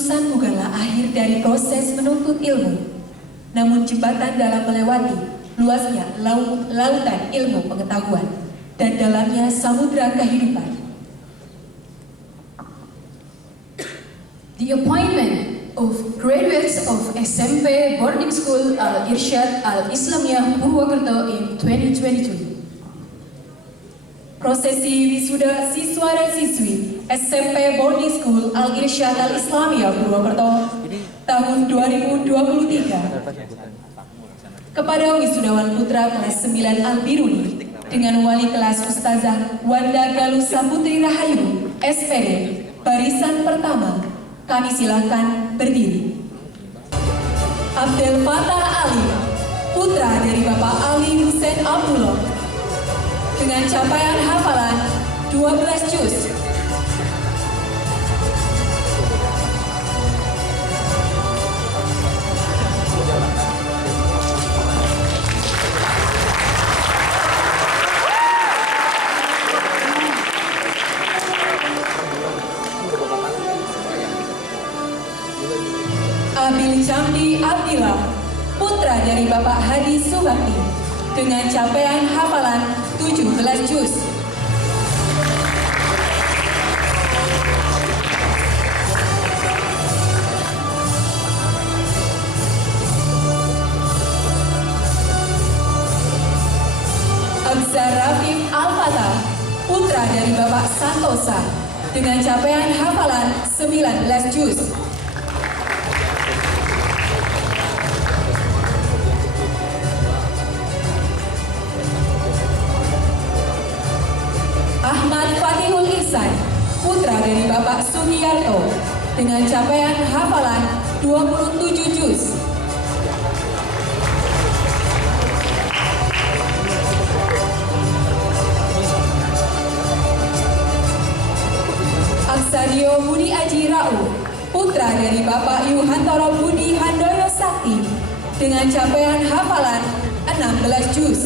Kelulusan bukanlah akhir dari proses menuntut ilmu, namun jembatan dalam melewati luasnya lautan ilmu pengetahuan dan dalamnya samudra kehidupan. The appointment of graduates of SMP Boarding School Al-Irsyad Al-Islamiyah Purwokerto in 2022. Prosesi wisuda siswa dan siswi SMP Boarding School Al-Irsyad Al-Islamiyah Purwokerto tahun 2023. Kepada wisudawan putra kelas 9 Al-Biruni dengan wali kelas Ustazah Wanda Galus Saputri Rahayu, SPD, barisan pertama, kami silakan berdiri. Abdel Fattah Ali, putra dari Bapak Ali Hussein Abdullah, dengan capaian hafalan 12 juz. Abil Jamdi Abdillah, putra dari Bapak Hadi Subakti, dengan capaian hafalan 17 juz. Abzar Rafif Al-Fatah, putra dari Bapak Santosa, dengan capaian hafalan 19 juz. Ahmad Fatihul Ihsan, putra dari Bapak Sugiyarto, dengan capaian hafalan 27 juz. Aksadio Budi Aji Rau, putra dari Bapak Yuhantoro Budi Handoyo Sakti, dengan capaian hafalan 16 juz.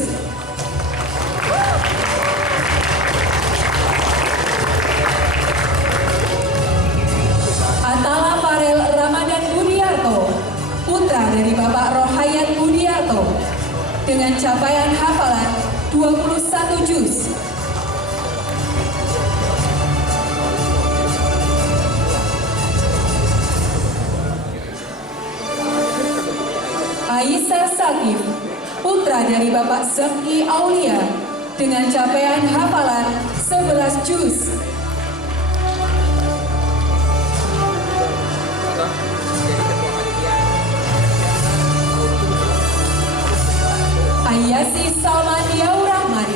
Atala Farel Ramadan Budiarto, putra dari Bapak Rohayat Budiarto, dengan capaian hafalan 21 juz. Aisyah Sakif, putra dari Bapak Zaki Aulia, dengan capaian hafalan 11 juz. Ayasi Salman Yaur Rahman,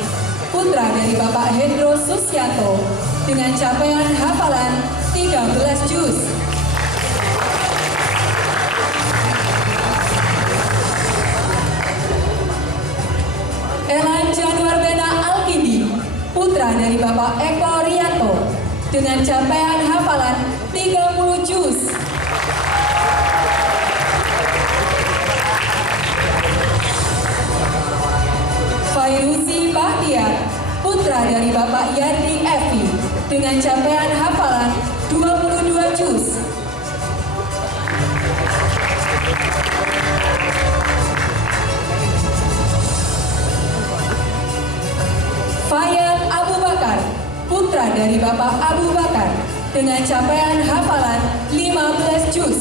putra dari Bapak Hendro Susyanto, dengan capaian hafalan 13 juz. Elan Januar Bena Alkindi, putra dari Bapak Eko Rianto, dengan capaian hafalan 30 juz. Fairuzi Bahtiar, putra dari Bapak Yardi Evi, dengan capaian hafalan 22 juz. Fayat Abu Bakar, putra dari Bapak Abu Bakar, dengan capaian hafalan 15 juz.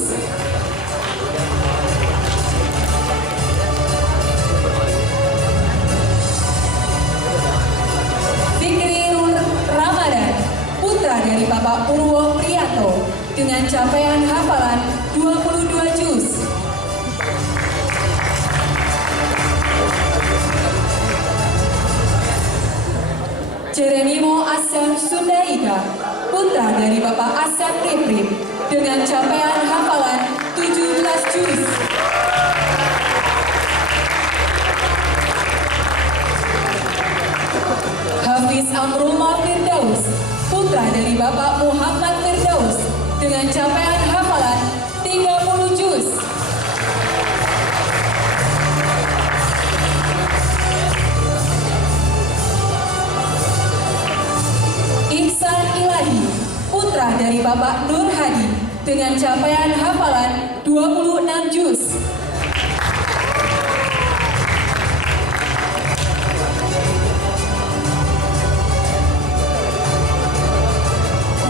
Ramadan, putra dari Bapak Purwo Priyanto, dengan capaian hafalan 22 juz. Jerenimo Asam Sundaika, putra dari Bapak Asam Riprim, dengan capaian hafalan 17 juz. Hafiz Amrullah Firdaus, putra dari Bapak Muhammad Firdaus, dengan capaian hafalan 30 juz. Ihsan Ilahi, putra dari Bapak Nur Hadi, dengan capaian hafalan 26 juz.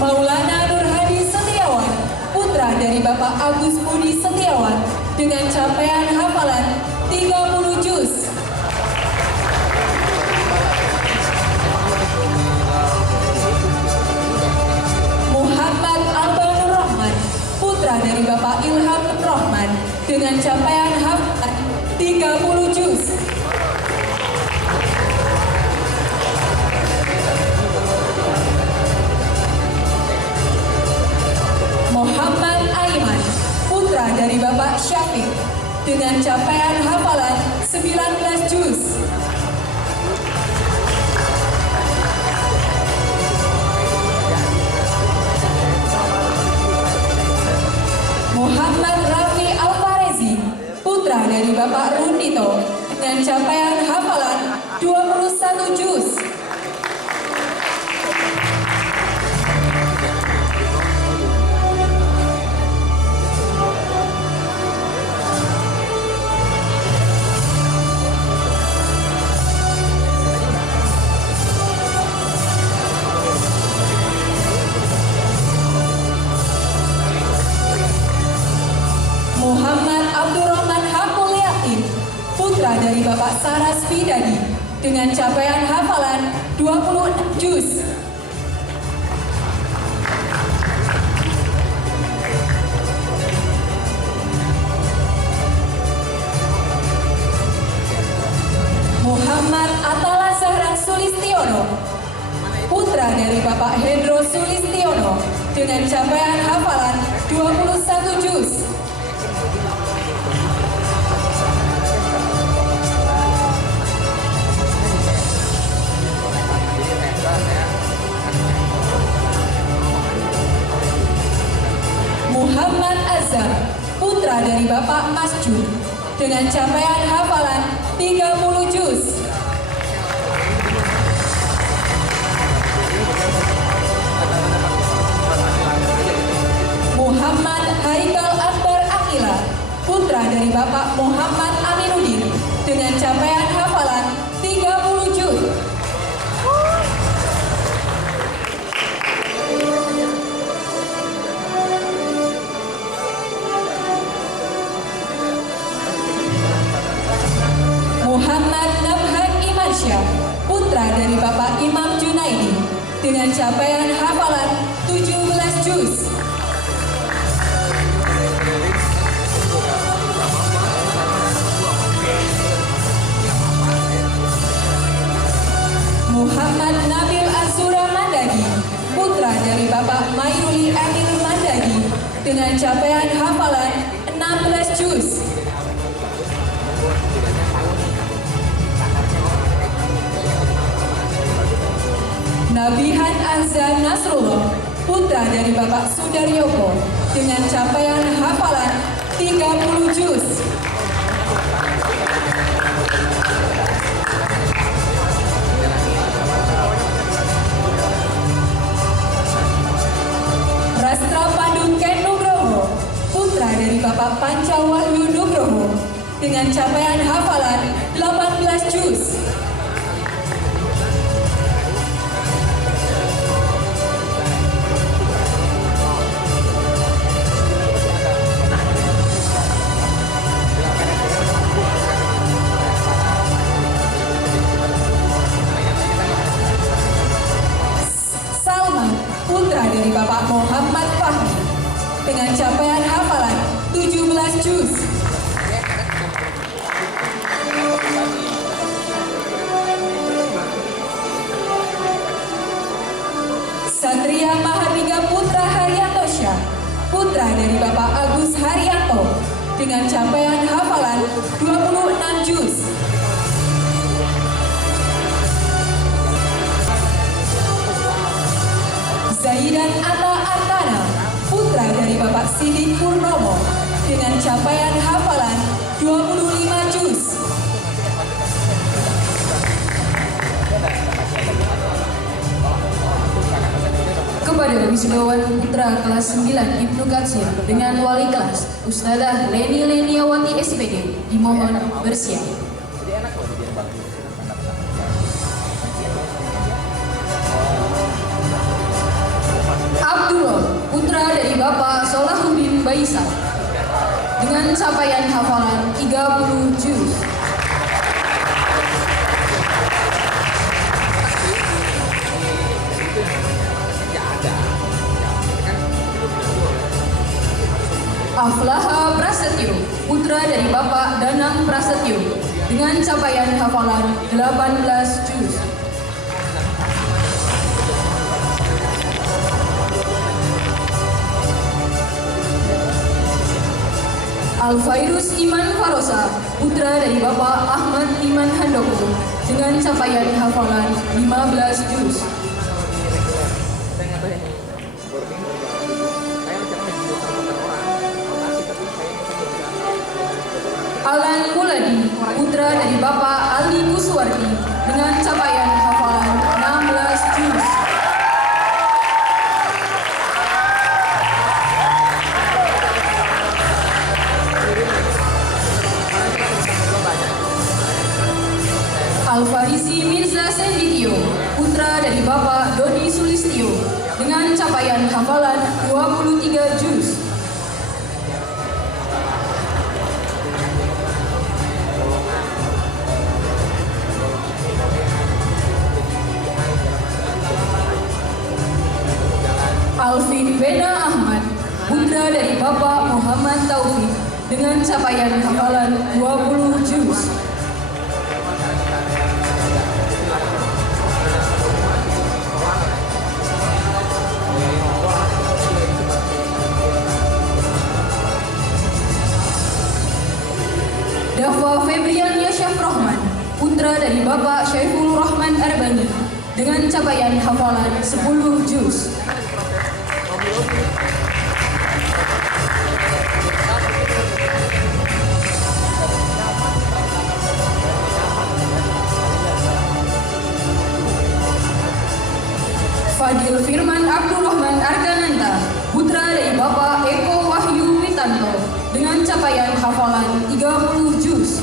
Maulana Nur Hadi Setiawan, putra dari Bapak Agus Budi Setiawan, dengan capaian hafalan 30 juz. Muhammad Albanur Rahman, putra dari Bapak Ilham Rahman, dengan capaian hafalan 30 juz. Muhammad Aiman, putra dari Bapak Syafiq, dengan capaian hafalan 19 juz. Muhammad Rafi Alfarezi, putra dari Bapak Rundito, dengan capaian hafalan 21 juz. Muhammad Abdurrahman Hakul Yakin, putra dari Bapak Saras Bidadi, dengan capaian hafalan 26 juz. Muhammad Atala Zahran Sulistiono, putra dari Bapak Hendro Sulistiono, dengan capaian hafalan 21 juz. Muhammad Azhar, putra dari Bapak Masjud, dengan capaian hafalan 30 juz. Muhammad Haikal Akbar Akila, putra dari Bapak Muhammad Aminuddin, dengan capaian hafalan 30 juz. Muhammad Nabhan Imansyah, putra dari Bapak Imam Junaidi, dengan capaian hafalan 17 juz. Muhammad Nabil Azura Mandagi, putra dari Bapak Mairuli Amir Mandagi, dengan capaian hafalan 16 juz. Nabihan Ahzan Nasrullah, putra dari Bapak Sudaryoko, dengan capaian hafalan 30 juz. Rastra Pandu Ken Nugroho, putra dari Bapak Panca Wahyu Nugroho, dengan capaian hafalan 18 juz. Dari Bapak Muhammad Fahmi, dengan capaian hafalan 17 juz. Satria Mahardika Putra Haryanto Syah, putra dari Bapak Agus Haryanto, dengan capaian hafalan 26 juz. Zaidan Atta Artana, putra dari Bapak Sidik Purnomo, dengan capaian hafalan 25 juz. Kepada wisudawan Kapadawi Putra kelas 9 Ibnu Katsir dengan wali kelas Ustazah Leni Leniawati SPD dimohon bersiap. Abdullah, putra dari Bapak Solahuddin Baisal dengan capaian hafalan 30 juz. Aflaha Prasetyo, putra dari Bapak Danang Prasetyo dengan capaian hafalan 18 juz. Alfairus Iman Farosa, putra dari Bapak Ahmad Iman Handoko dengan capaian hafalan 15 juz. Alan Muladi, putra dari Bapak Ali Kuswardi dengan capaian hafalan 16 juz. Alfarisi Mirza Senditio, putra dari Bapak Dodi Sulistio dengan capaian hafalan 23 juz. Alvin Bena Ahmad, putra dari Bapak Muhammad Taufik dengan capaian hafalan 20 juz. Dafa Febrian Yasyaf Rohman, putra dari Bapak Syaiful Rahman Arbani dengan capaian hafalan 10 juz. Fadil Firman Abdurrahman Arkananta, putra dari Bapak Eko Wahyu Witanto dengan capaian hafalan 30 juz.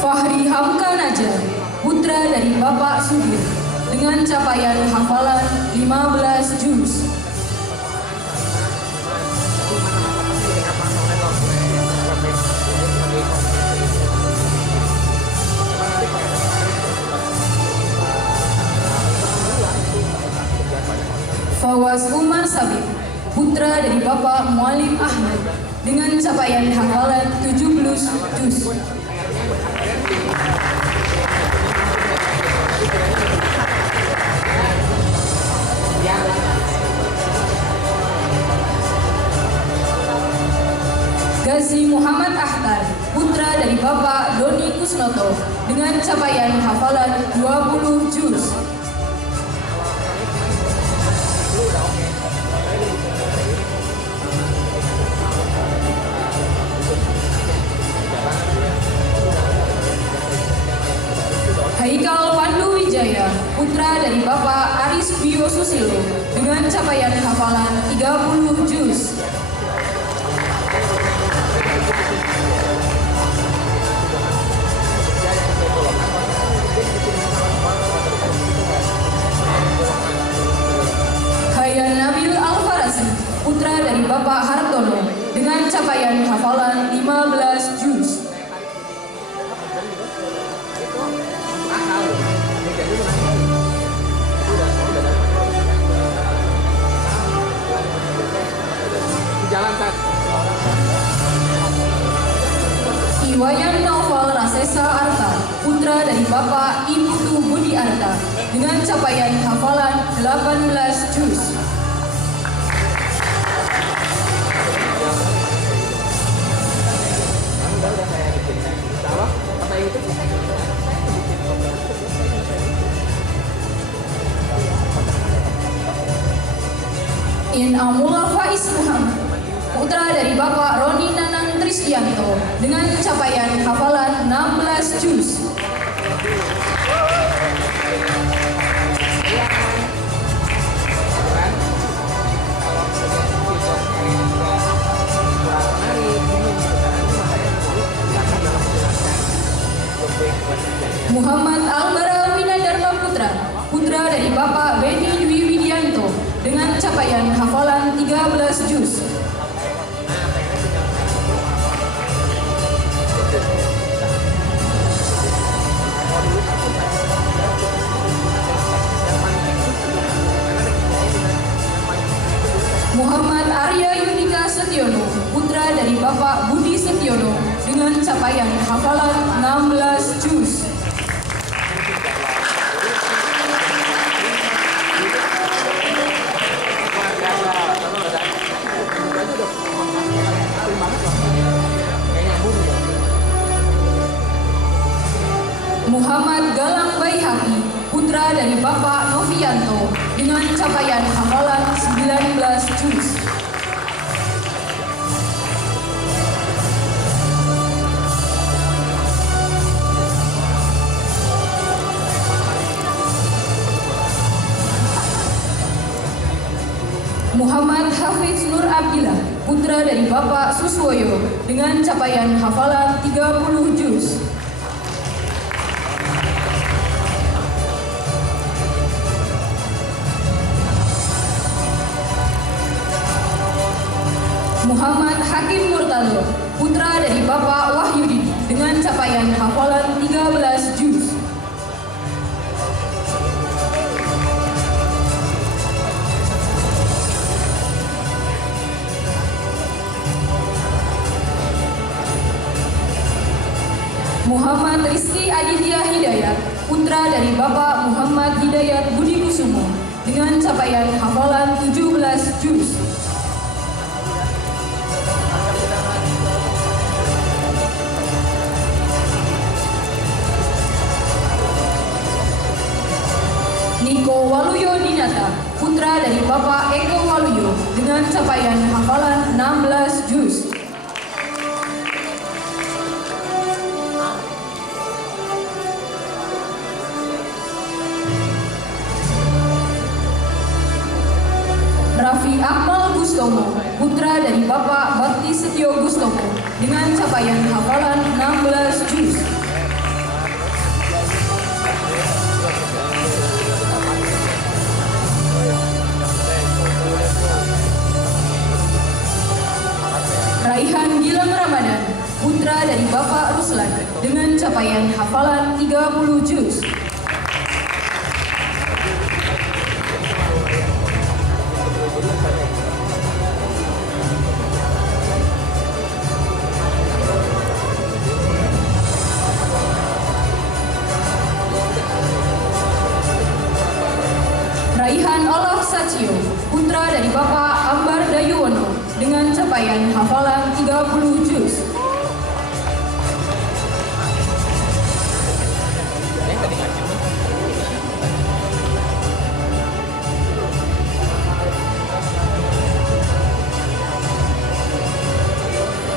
Fahri Hamka Najar, putra dari Bapak Sudir dengan capaian hafalan 15 juz. Fawaz Umar Sabit, putra dari Bapak Mualim Ahmad dengan capaian hafalan 70 juz. Gazi Muhammad Ahtar, putra dari Bapak Doni Kusnoto dengan capaian hafalan 20 juz. Haikal Pandu Wijaya, putra dari Bapak Aris Bio Susilo dengan capaian hafalan 30 juz. Hayan Nabil Alfarasi, putra dari Bapak Hartono dengan capaian hafalan 15 juz. Iwayan Naufal Rasesa Arta, putra dari Bapak Ibu Budi Arta dengan capaian hafalan 18 juz. In Amula Faiz Muhammad, putra dari Bapak Roni Nanang Tristianto dengan capaian hafalan 16 juz. Muhammad Albara Winadarma Putra, putra dari Bapak Beni Dwi Widianto dengan capaian hafalan 13 juz. Muhammad Arya Yunika Setiono, putra dari Bapak Budi Setiono dengan capaian hafalan 16 juz. Muhammad Galang Baihaqi, putra dari Bapak Novianto dengan capaian hafalan 19 juz. Muhammad Hafiz Nur Abdillah, putra dari Bapak Suswoyo dengan capaian hafalan 30 juz. Muhammad Hakim Murtado, putra dari Bapak Wahyudi dengan capaian hafalan 13 juz. Muhammad Rizky Aditya Hidayat, putra dari Bapak Muhammad Hidayat Budi Kusumo dengan capaian hafalan 17 juz. Niko Waluyo Dinata, putra dari Bapak Eko Waluyo dengan capaian hafalan 16 juz. Raffi Akmal Gustomo, putra dari Bapak Bakti Setio Gustomo dengan capaian hafalan 16 juz. Raihan Gilang Ramadan, putra dari Bapak Ruslan dengan capaian hafalan 30 juz. Raihan Olaf Sacio, putra dari Bapak Ambar Dayuwono dengan capaian hafalan 30 juz.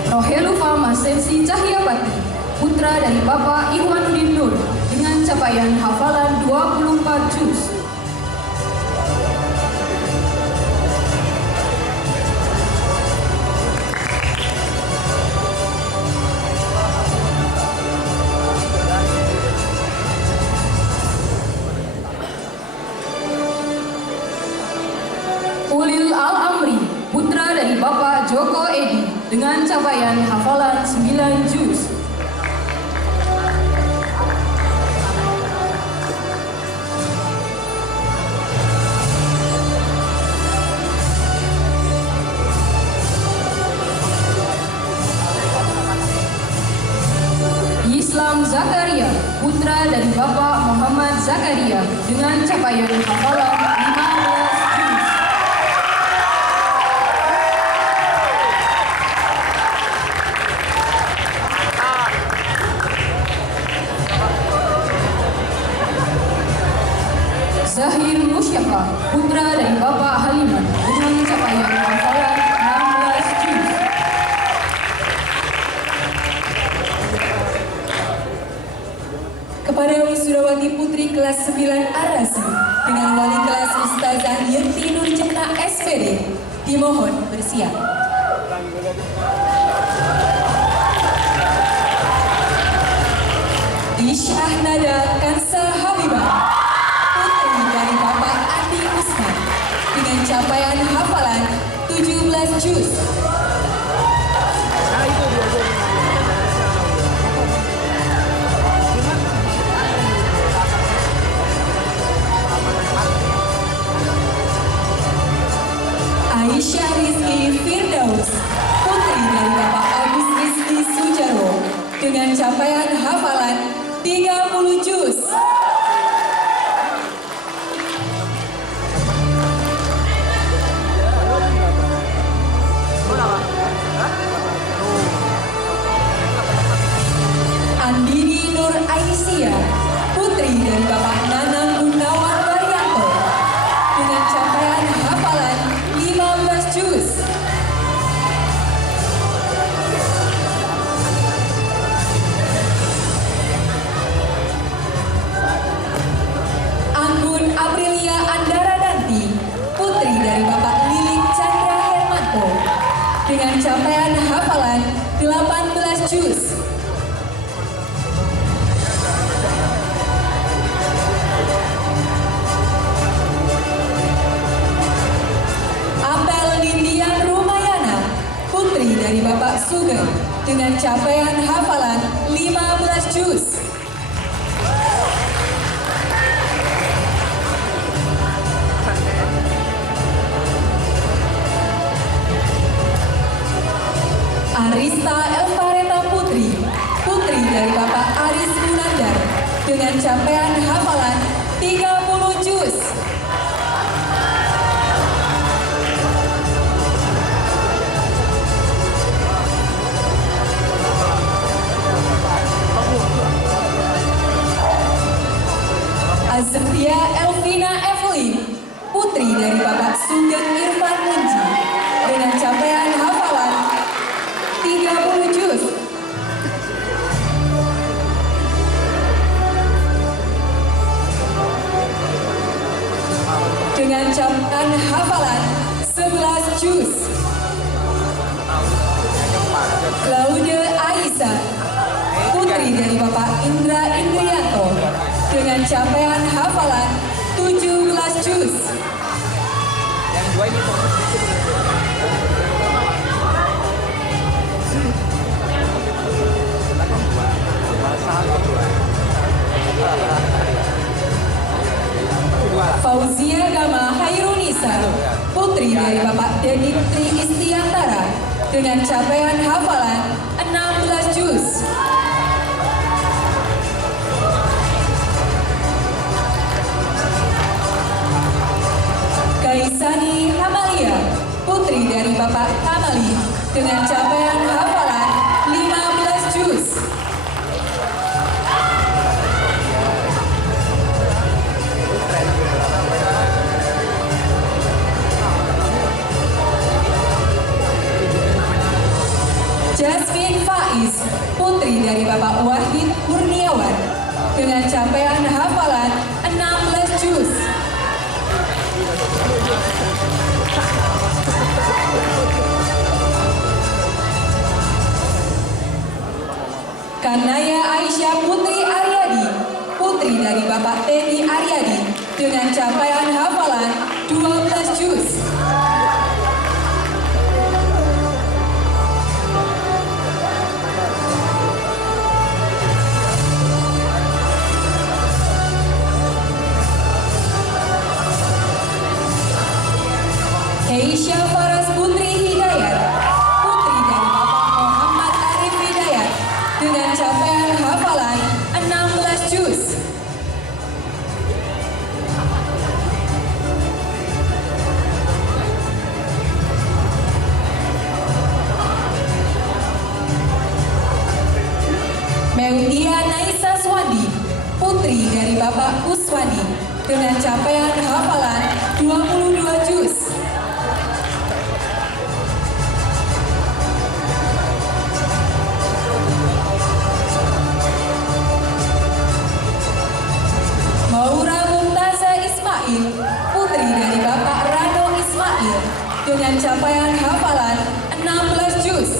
Rohelufa Masensi Cahyapati, putra dari Bapak Ihwanuddin Nur dengan capaian hafalan 24 juz. Ulil Al-Amri, putra dari Bapak Joko Edi dengan capaian hafalan 9 juz. Islam Zakaria, putra dari Bapak Muhammad Zakaria dengan capaian hafalan 15 juz. Zahir Musyafa, putra dari Bapak Haliman dengan capaian capaian hafalan 16 juz. Kepada wisudawati putri kelas 9 Arasi dengan wali kelas Ustazah Yenti Nurjana SPD dimohon bersiap. Isyah Nada Kansa Habibah, putri dari Bapak Andi Usman dengan capaian hafalan 17 juz. Aisyah Rizky Firdaus, putri dari Bapak Agus Rizky Sujarwo dengan capaian hafalan 30 juz. Andini Nur Aisyah, putri dari Bapak Nanang Gunawan Waryanto dengan capaian hafalan 15 juz. Anggun Aprilia Andara Danti, putri dari Bapak Lilik Chandra Hermanto dengan capaian hafalan 18 juz. Apel Lindian Rumayana, putri dari Bapak Sugeng dengan capaian hafalan 15 juz. Arista Elvareta Putri, putri dari Bapak Aris Munandar dengan capaian hafalan 30 juz. Azria Elvina Evelyn, putri dari Bapak Sugeng Irfan Munji dengan capaian hafalan 30 juz. Dengan capaian hafalan 11 juz. Claudia Aisyah, putri dari Bapak Indra Indrianto dengan capaian hafalan 17 juz. Yang dua ini Fauzia Gama Hairunisa, putri dari Bapak Dedi Tri Istiantara dengan capaian hafalan 16 juz. Kaisani Hamalia, putri dari Bapak Kamali dengan capaian hafalan 15 juz. Jasmine Faiz, putri dari Bapak Wahid Kurniawan dengan capaian hafalan 16 juz. Kanaya Aisyah Putri Aryadi, putri dari Bapak Teddy Aryadi dengan capaian hafalan 12 juz. Keisha Faras Putri Hidayat, putri dari Bapak Muhammad Arif Hidayat dengan capaian hafalan 16 juz. Meudia Naisa Swandi, putri dari Bapak Uswandi dengan capaian hafalan 22 juz. dengan capaian hafalan 16 juz.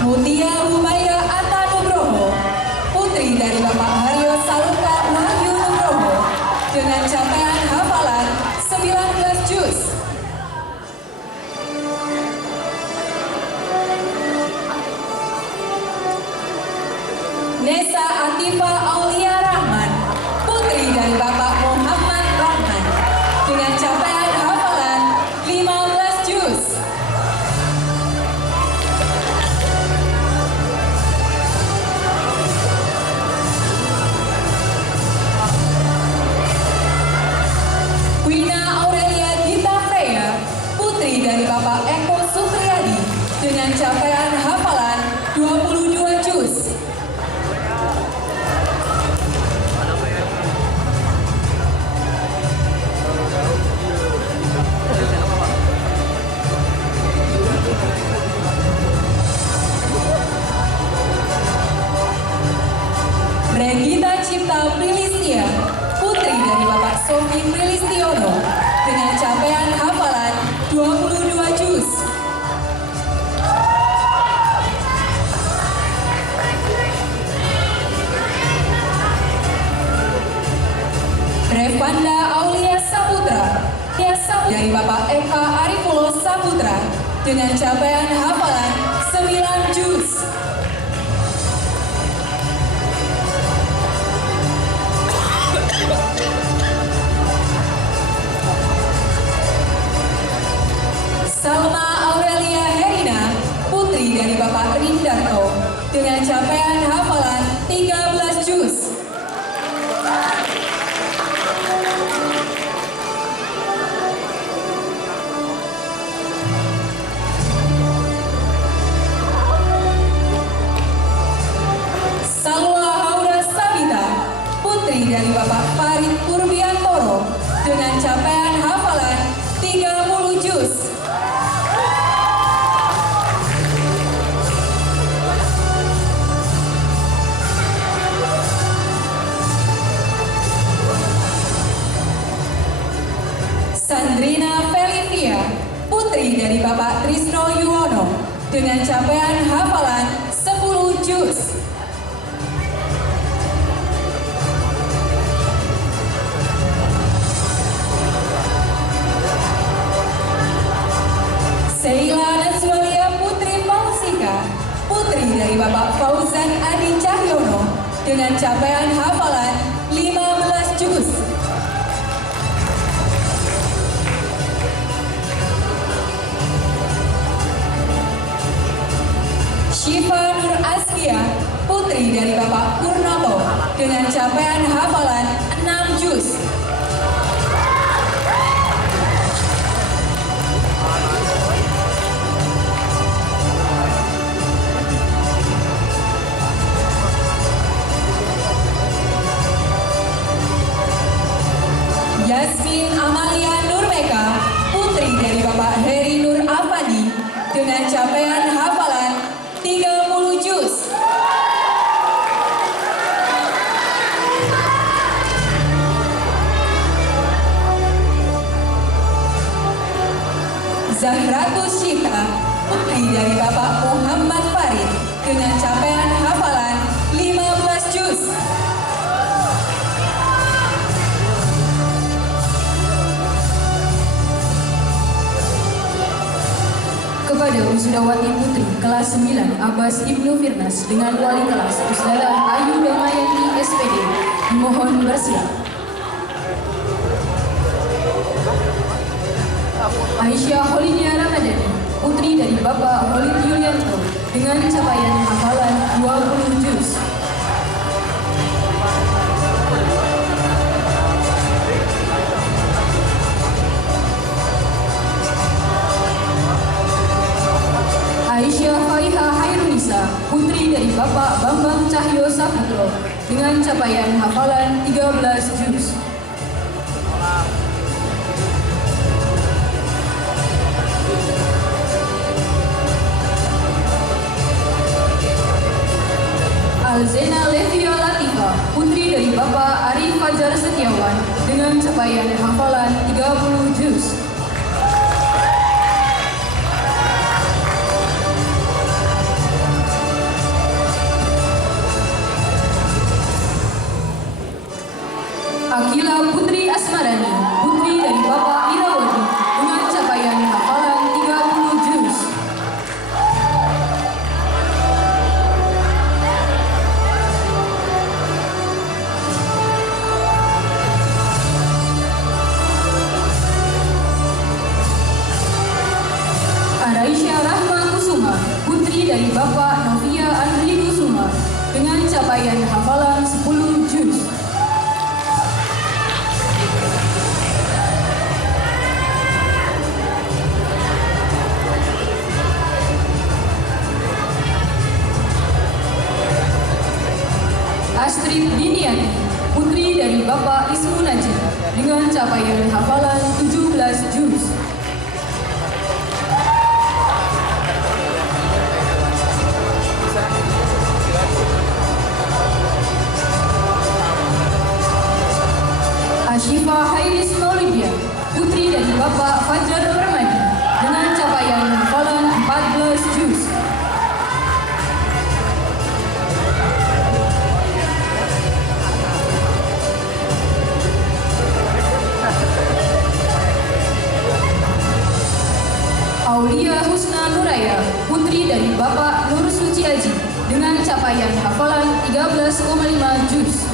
Mutia Humaira Atta Nugroho, putri dari Bapak Haryo Saluka Wahyu Nugroho, dengan capaian hafalan 19 juz. Nesa Atifa Aulia Rahman, putri dari Bapak Muhammad Rahman, dengan capaian hafalan 15 juz. Wina Aurelia Gita Freya, putri dari Bapak Eko Supriyadi, dengan capaian hafalan 22 juz. Regita Cipta Prilistia, putri dari Bapak Sofi Prilistiono, dengan capaian hafalan 22 juz. Revanda Aulia Saputra, dari Bapak Eka Arifulo Saputra, dengan capaian hafalan 9 juz. Salma Aurelia Herina, putri dari Bapak Rindarto, dengan capaian hafalan 13 juz. Salwa Haura Sabita, putri dari Bapak Farid Purbiantoro, dengan capaian hafalan 30 juz. Sandrina Felivia, putri dari Bapak Trisno Yuwono, dengan capaian hafalan 10 juz. Sheila Naswalia Putri Fausika, putri dari Bapak Fauzan Adi Cahyono, dengan capaian hafalan 15 juz. Syifa Nur Askia, putri dari Bapak Purnoto, dengan capaian hafalan 6 juz. Yasmin Amalia Nurmeka, putri dari Bapak Heri Nur Afandi, dengan capaian hafalan 30 juz. Zahratus Syita, putri dari Bapak Muhammad Farid, dengan capaian hafalan 15 juz. Kepada Wisudawati Putri kelas 9 Abbas Ibnu Firnas dengan wali kelas Ustazah Ayu Damayanti SPD, mohon bersiap. Aisyah Holidia Ramadhani, putri dari Bapak Holid Yulianto, dengan capaian hafalan 20 juz. Aisyah Faiha Hairunisa, putri dari Bapak Bambang Cahyo Saputro, dengan capaian hafalan 13 juz. Alzena Levia Latifa, putri dari Bapak Arif Fajar Setiawan, dengan capaian hafalan 30 juz. Akila Putri Asmarani, putri dari Bapak Irawadi, dengan capaian hafalan 30 juz. Araisya Rahma Kusuma, putri dari Bapak Novia Andri Kusuma, dengan capaian hafalan 10 juz. Astrid Diniati, putri dari Bapak Ismu Najib, dengan capaian hafalan 17 juz. Ashifa Hairis Maulidia, putri dari Bapak Fajar Permadi, dengan capaian hafalan 14 juz. Aulia Husna Nuraya, putri dari Bapak Nur Suci Aji, dengan capaian hafalan 13,5 juz.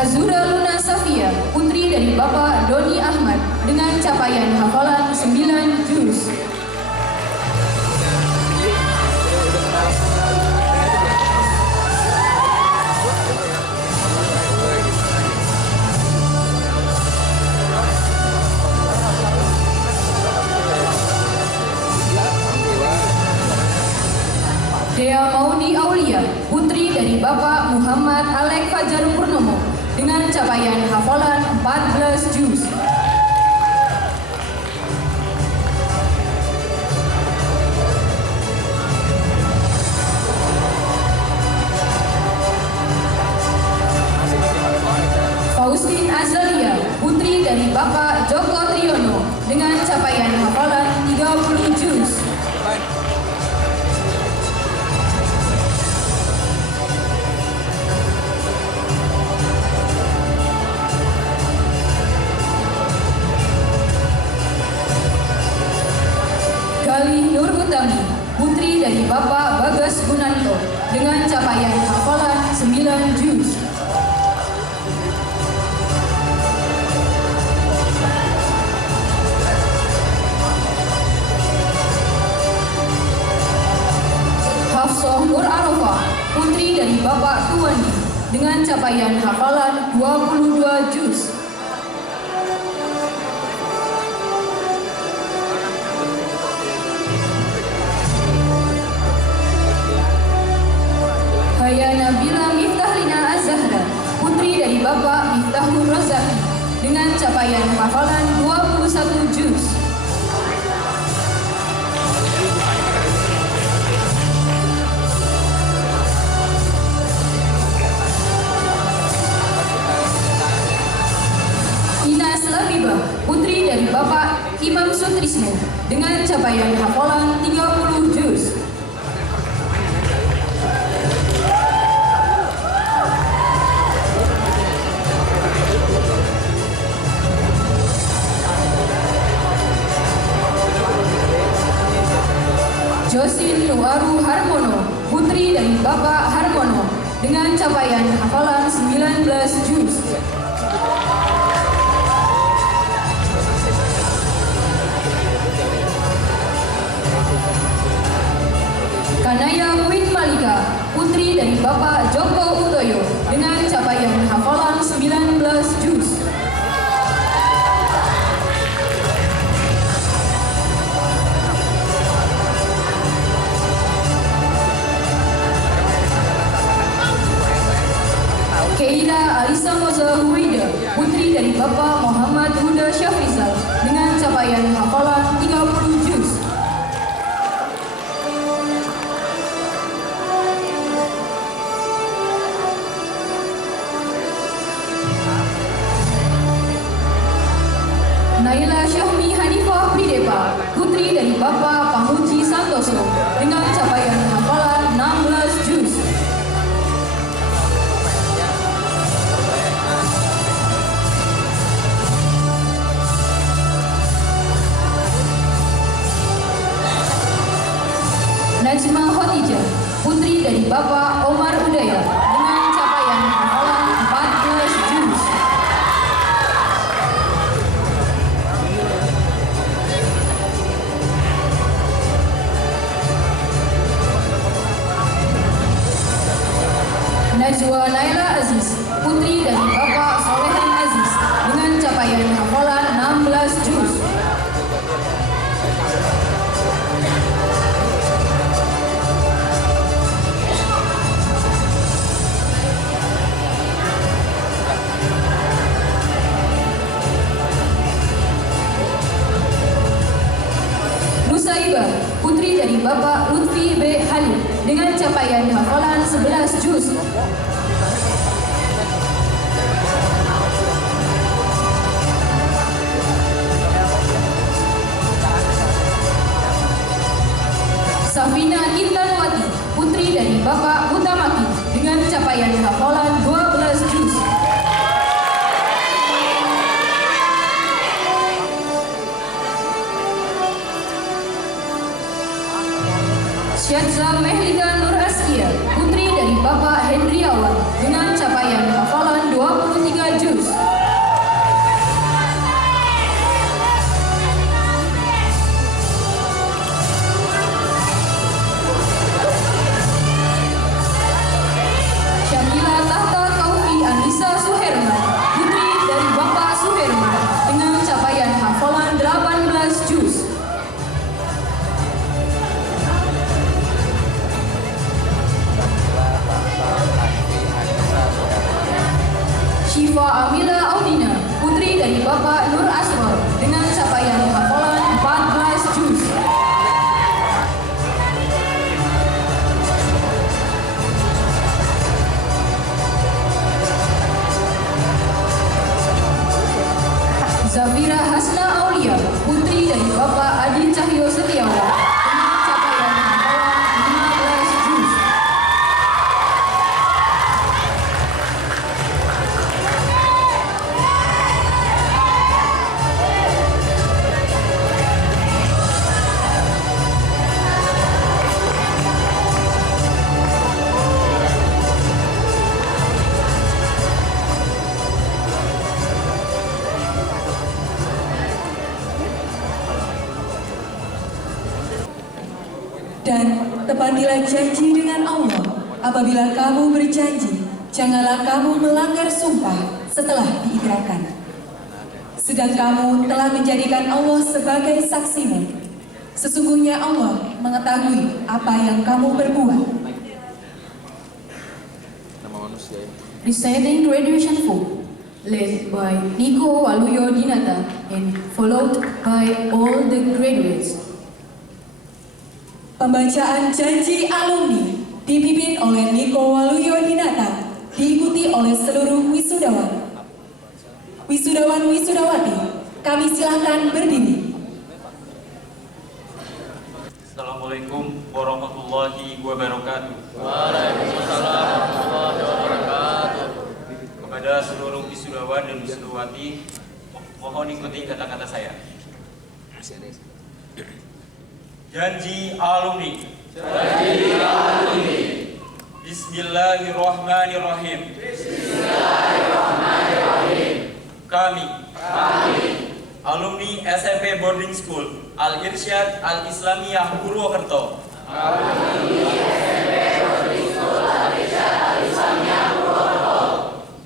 Azura Luna Safia, putri dari Bapak Doni Ahmad, dengan capaian hafalan 9 juz. Dea Maudi Aulia, putri dari Bapak Muhammad Alek Fajar Purnomo, dengan capaian hafalan 14 juz. Faustin Azalia, putri dari Bapak Joko Triyono, dengan capaian hafalan 30 juz. Galih Nur Utami, putri dari Bapak Bagas Gunanto, dengan capaian hafalan 9 juz. Hafsah Nur Arafah, putri dari Bapak Tuwandi, dengan capaian hafalan 22 juz. Haya Nabila Miftahlina Az-Zahra, putri dari Bapak Miftahul Razaki, dengan capaian hafalan 21 juz. Inas Labibah, putri dari Bapak Imam Sutrisno, dengan capaian hafalan 30 juz. Josin Nuaru Harmono, putri dari Bapak Harmono, dengan capaian hafalan 19 juz. Kanaya Queen Malika, putri dari Bapak Joko Utoyo, dengan capaian hafalan 19 juz. putri dari Bapak Muhammad Huda Syafrizal dengan capaian hafalan 30 juz. Naila Syahmi Hanifah Pridepa, putri dari Bapak Pamuji Santoso dengan capaian hafalan 16 juz. Najma Khotijah, putri dari Bapak Omar Udaya dengan capaian hafalan 14 juz. Najwa Naila Aziz, putri dari Bapak Solehan Aziz dengan capaian hafalan 16 juz. Nusaiba, putri dari Bapak Lutfi B. Halim dengan capaian hafalan 11 juz. Safina Intanwati, putri dari Bapak Mutamaki dengan capaian hafalan 12 juz. Syadza Mehlika Nur Askia, putri dari Bapak Hendriawan dengan capaian hafalan 23 juz. Syakila Tahta Kaufi Anissa Suherman, putri dari Bapak Suherman dengan capaian hafalan 18 juz. Syifa Amila Audina, putri dari Bapak Nur Asror dengan capaian hafalan 14 juz. Zafira Hasna Aulia, putri dari Bapak Adi Cahyo Setiawan dengan capaian hafalan 15 juz. Dan tepatilah janji dengan Allah. Apabila kamu berjanji, janganlah kamu melanggar sumpah setelah diikrarkan. Sedang kamu telah menjadikan Allah sebagai saksimu. Sesungguhnya Allah mengetahui apa yang kamu perbuat. Nama manusia ya. Reciting graduation form, led by Niko Waluyo Dinata and followed by all the graduates. Pembacaan janji alumni dipimpin oleh Niko Waluyo Dinata, diikuti oleh seluruh wisudawan. Wisudawan-wisudawati, kami silakan berdiri. Assalamualaikum warahmatullahi wabarakatuh. Waalaikumsalam warahmatullahi wabarakatuh. Kepada seluruh wisudawan dan wisudawati, mohon ikuti kata-kata saya. Janji alumni. Janji alumni. Bismillahirrahmanirrahim. Bismillahirrahmanirrahim. Kami Kami alumni SMP Boarding School Al-Irsyad Al-Islamiyah Purwokerto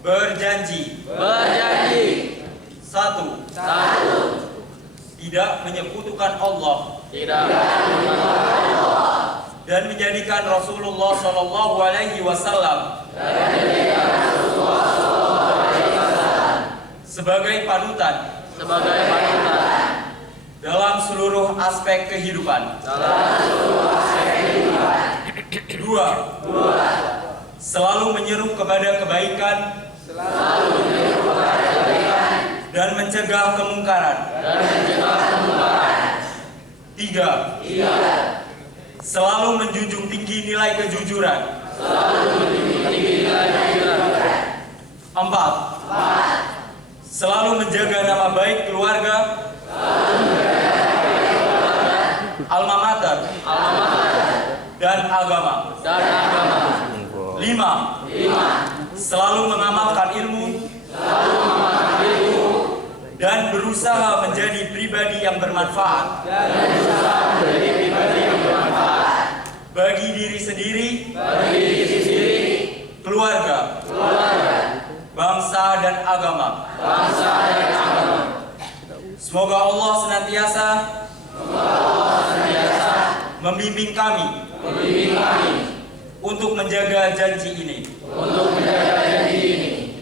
berjanji satu, tidak menyekutukan Allah dan menjadikan Rasulullah Shallallahu Alaihi Wasallam sebagai panutan dalam seluruh aspek kehidupan. 2. Selalu menyeru kepada kebaikan dan mencegah kemungkaran. 3. Selalu menjunjung tinggi nilai kejujuran. 4. Selalu menjaga nama baik keluarga, alma mater, dan agama. 5. Selalu mengamalkan ilmu dan berusaha menjadi pribadi yang bermanfaat bagi diri sendiri, keluarga, bangsa dan agama. Semoga Allah senantiasa membimbing kami untuk menjaga janji ini.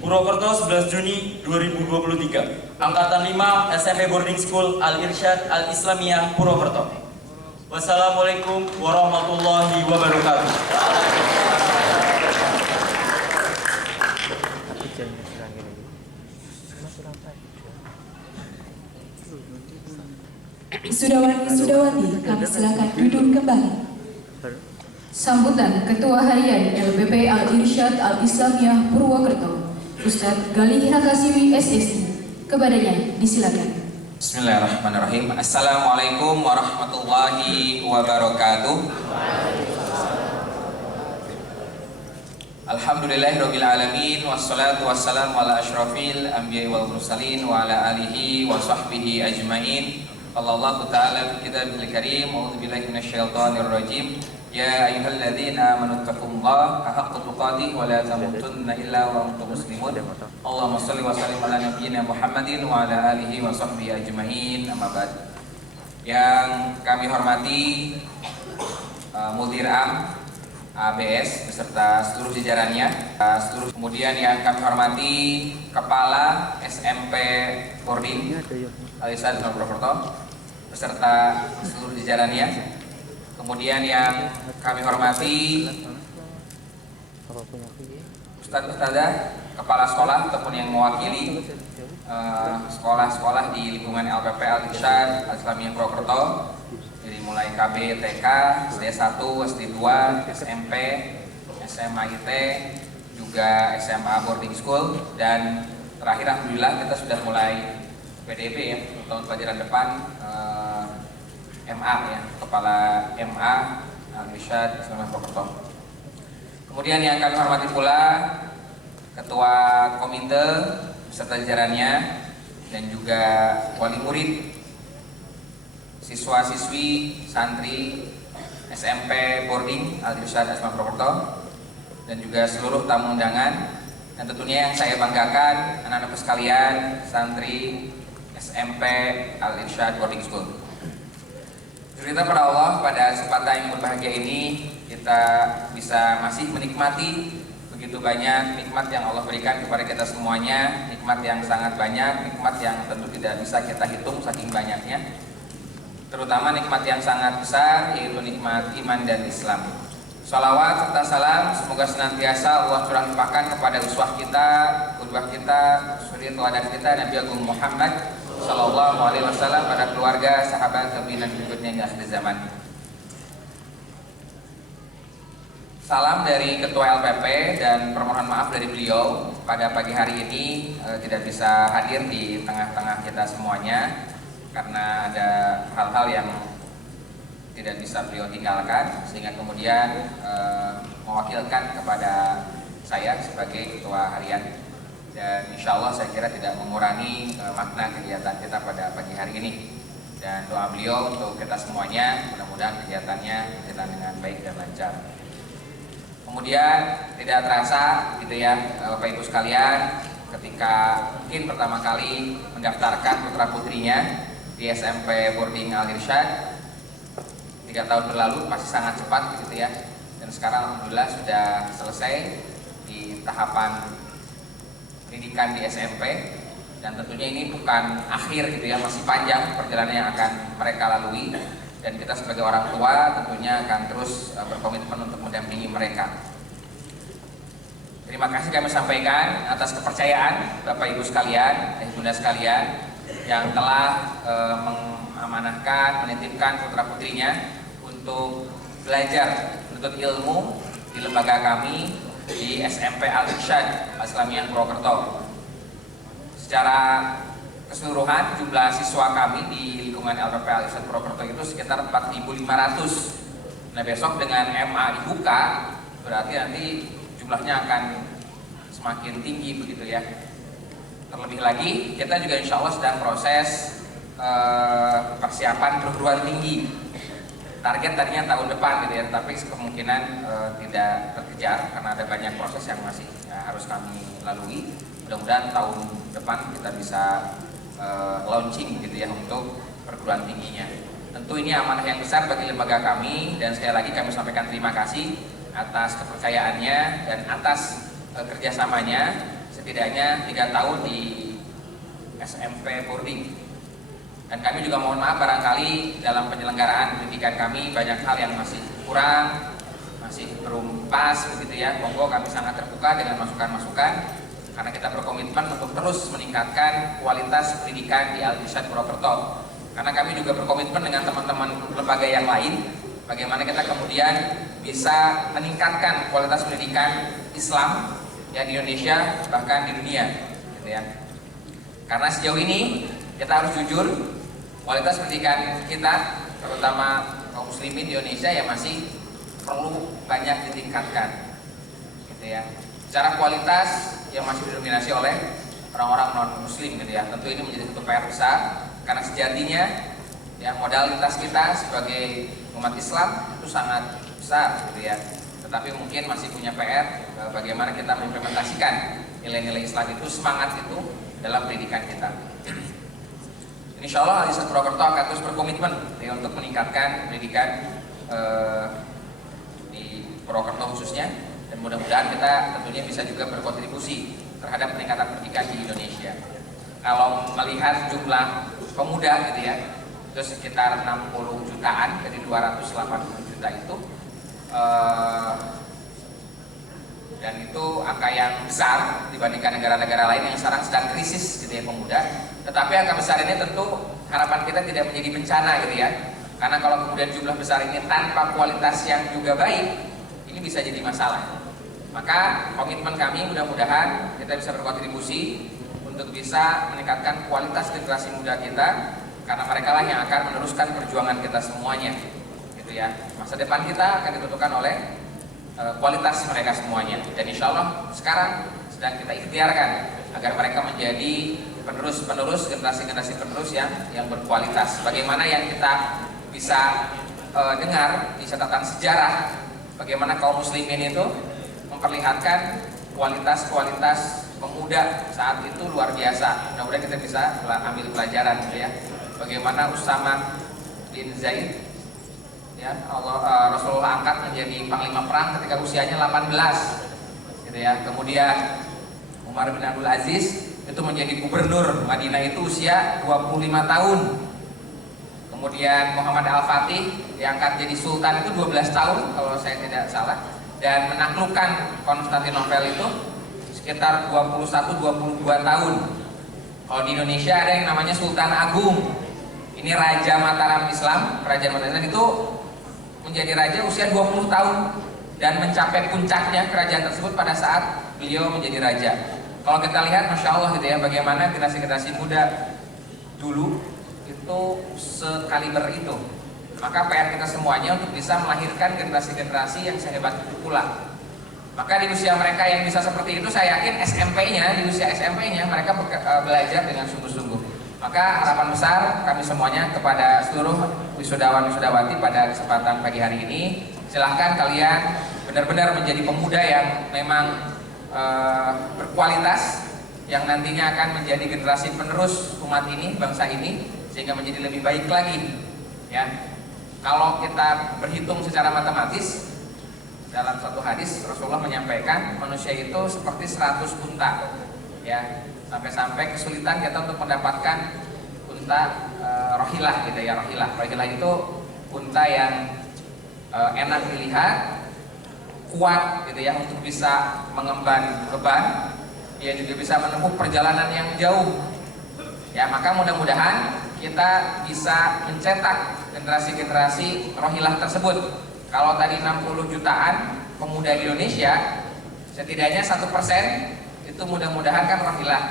Purwokerto, 11 Juni 2023. Angkatan 5 SMP Boarding School Al-Irsyad Al-Islamiyah Purwokerto. Wassalamualaikum warahmatullahi wabarakatuh. Wisudawati, kami silakan duduk kembali. Sambutan Ketua Harian LPP Al-Irsyad Al-Islamiyah Purwokerto, Ustadz Galih Rakasiwi SSI. Kepadanya disilakan. Bismillahirrahmanirrahim. Assalamualaikum warahmatullahi wabarakatuh. Alhamdulillahirabbil alamin wassalatu wassalamu ala asyrafil anbiya'i wal mursalin wa ala alihi wa sahbihi ajmain. Allahu ta'ala fi kitabil karim. A'udzu billahi minasyaitonir rajim. Ya ayyuhalladzina amanu taqullaha haqqa tuqatih wa la tamutunna illa wa antum muslimun. Allahumma shalli wa sallim ala nabiyyina Muhammadin wa ala alihi wa sahbihi ajmain. Amma ba'd. Yang kami hormati Mudir Am ABS beserta seluruh jajarannya, kemudian yang kami hormati Kepala SMP Boarding Al-Irsyad Purwokerto beserta seluruh jajarannya, kemudian yang kami hormati Ustadzah Kepala Sekolah ataupun yang mewakili sekolah-sekolah di lingkungan LPP Al-Irsyad Al-Islamiyah Purwokerto, jadi mulai KB, TK, SD1, SD2, SMP, SMA IT, juga SMA Boarding School, dan terakhir alhamdulillah kita sudah mulai PDB ya, tahun pelajaran depan MA ya, Kepala MA Al-Irsyad Al-Islamiyah Purwokerto. Kemudian yang kami hormati pula Ketua Komite beserta jajarannya dan juga wali murid, siswa-siswi, santri SMP Boarding Al-Irsyad Al-Islamiyah Purwokerto, dan juga seluruh tamu undangan, dan tentunya yang saya banggakan anak-anak sekalian, santri SMP Al-Irsyad Boarding School. Cerita pada Allah, pada kesempatan yang berbahagia ini kita bisa masih menikmati begitu banyak nikmat yang Allah berikan kepada kita semuanya, nikmat yang sangat banyak, nikmat yang tentu tidak bisa kita hitung saking banyaknya. Terutama nikmat yang sangat besar, yaitu nikmat iman dan Islam. Shalawat serta salam semoga senantiasa Allah curah limpahkan kepada uswah kita, qudwah kita, suri teladan kita, Nabi Agung Muhammad Sallallahu Alaihi Wasallam, pada keluarga, sahabat, tabi'in dan berikutnya hingga akhir zaman. Salam dari Ketua LPP dan permohonan maaf dari beliau pada pagi hari ini tidak bisa hadir di tengah-tengah kita semuanya karena ada hal-hal yang tidak bisa beliau tinggalkan, sehingga kemudian mewakilkan kepada saya sebagai Ketua Harian, dan insya Allah saya kira tidak mengurangi makna kegiatan kita pada pagi hari ini, dan doa beliau untuk kita semuanya mudah-mudahan kegiatannya berjalan dengan baik dan lancar. Kemudian tidak terasa gitu ya Bapak Ibu sekalian, ketika mungkin pertama kali mendaftarkan putra putrinya di SMP Boarding Al-Irsyad 3 tahun berlalu, masih sangat cepat gitu ya, dan sekarang alhamdulillah sudah selesai di tahapan pendidikan di SMP, Dan tentunya ini bukan akhir gitu ya, masih panjang perjalanan yang akan mereka lalui. Dan kita sebagai orang tua tentunya akan terus berkomitmen untuk mendampingi mereka. Terima kasih kami sampaikan atas kepercayaan Bapak Ibu sekalian, Ibunda sekalian yang telah mengamanahkan, menitipkan putra-putrinya untuk belajar menuntut ilmu di lembaga kami di SMP Al-Irsyad Al-Islamiyah Purwokerto. Secara keseluruhan jumlah siswa kami di lingkungan LPP Al-Irsyad Purwokerto itu sekitar 4.500. Nah, besok dengan MA dibuka berarti nanti jumlahnya akan semakin tinggi begitu ya. Terlebih lagi kita juga insya Allah sedang proses persiapan perguruan tinggi. Target tadinya tahun depan gitu ya, tapi kemungkinan tidak terkejar karena ada banyak proses yang masih harus kami lalui. Mudah-mudahan tahun depan kita bisa launching gitu ya untuk perguruan tingginya. Tentu ini amanah yang besar bagi lembaga kami dan sekali lagi kami sampaikan terima kasih atas kepercayaannya dan atas kerjasamanya setidaknya 3 tahun di SMP boarding. Dan kami juga mohon maaf barangkali dalam penyelenggaraan pendidikan kami banyak hal yang masih kurang, masih belum pas begitu ya. Monggo kami sangat terbuka dengan masukan-masukan karena kita berkomitmen untuk terus meningkatkan kualitas pendidikan di Al-Irsyad Purwokerto. Karena kami juga berkomitmen dengan teman-teman lembaga yang lain bagaimana kita kemudian bisa meningkatkan kualitas pendidikan Islam ya di Indonesia bahkan di dunia gitu ya. Karena sejauh ini kita harus jujur, kualitas pendidikan kita terutama kaum muslimin di Indonesia ya masih perlu banyak ditingkatkan gitu ya. Secara kualitas yang masih didominasi oleh orang-orang non muslim gitu ya. Tentu ini menjadi satu PR besar karena sejatinya ya modalitas kita sebagai umat Islam itu sangat besar gitu ya. Tetapi mungkin masih punya PR bagaimana kita mengimplementasikan nilai-nilai Islam itu, semangat itu dalam pendidikan kita. Insya Allah Al-Irsyad Purwokerto akan terus berkomitmen ya, untuk meningkatkan pendidikan di Purwokerto khususnya. Dan mudah-mudahan kita tentunya bisa juga berkontribusi terhadap peningkatan pendidikan di Indonesia. Kalau melihat jumlah pemuda gitu ya, itu sekitar 60 jutaan dari 280 juta itu, dan itu angka yang besar dibandingkan negara-negara lain yang sekarang sedang krisis gitu ya pemuda. Tetapi angka besar ini tentu harapan kita tidak menjadi bencana gitu ya, karena kalau kemudian jumlah besar ini tanpa kualitas yang juga baik, ini bisa jadi masalah. Maka komitmen kami mudah-mudahan kita bisa berkontribusi untuk bisa meningkatkan kualitas generasi muda kita, karena mereka lah yang akan meneruskan perjuangan kita semuanya gitu ya. Masa depan kita akan ditentukan oleh kualitas mereka semuanya. Dan insya Allah sekarang sedang kita ikhtiarkan agar mereka menjadi penerus generasi penerus yang berkualitas. Bagaimana yang kita bisa dengar di catatan sejarah, bagaimana kaum muslimin itu memperlihatkan kualitas pemuda saat itu luar biasa. Mudah-mudahan kita bisa ambil pelajaran gitu ya. Bagaimana Usama bin Zaid ya, Rasulullah angkat menjadi panglima perang ketika usianya 18 gitu ya. Kemudian Umar bin Abdul Aziz itu menjadi gubernur Madinah itu usia 25 tahun. Kemudian Muhammad Al-Fatih diangkat jadi sultan itu 12 tahun kalau saya tidak salah, dan menaklukkan Konstantinopel itu sekitar 21-22 tahun. Kalau di Indonesia ada yang namanya Sultan Agung. Ini Raja Mataram Islam. Kerajaan Mataram Islam itu menjadi raja usia 20 tahun dan mencapai puncaknya kerajaan tersebut pada saat beliau menjadi raja. Kalau kita lihat Masya Allah gitu ya, bagaimana generasi-generasi muda dulu itu sekaliber itu. Maka PR kita semuanya untuk bisa melahirkan generasi-generasi yang sehebat itu pula. Maka di usia mereka yang bisa seperti itu, saya yakin SMP-nya, di usia SMP-nya mereka belajar dengan sungguh-sungguh. Maka harapan besar kami semuanya kepada seluruh wisudawan-wisudawati pada kesempatan pagi hari ini, silahkan kalian benar-benar menjadi pemuda yang memang berkualitas, yang nantinya akan menjadi generasi penerus umat ini, bangsa ini, sehingga menjadi lebih baik lagi ya. Kalau kita berhitung secara matematis, dalam satu hadis Rasulullah menyampaikan manusia itu seperti 100 unta. ya, sampai-sampai kesulitan kita untuk mendapatkan unta rohilah gitu ya. Rohilah itu unta yang enak dilihat, kuat gitu ya untuk bisa mengemban beban. Dia juga bisa menempuh perjalanan yang jauh. Ya, maka mudah-mudahan kita bisa mencetak generasi-generasi rohilah tersebut. Kalau tadi 60 jutaan pemuda di Indonesia, setidaknya 1% itu mudah-mudahan kan rohilah.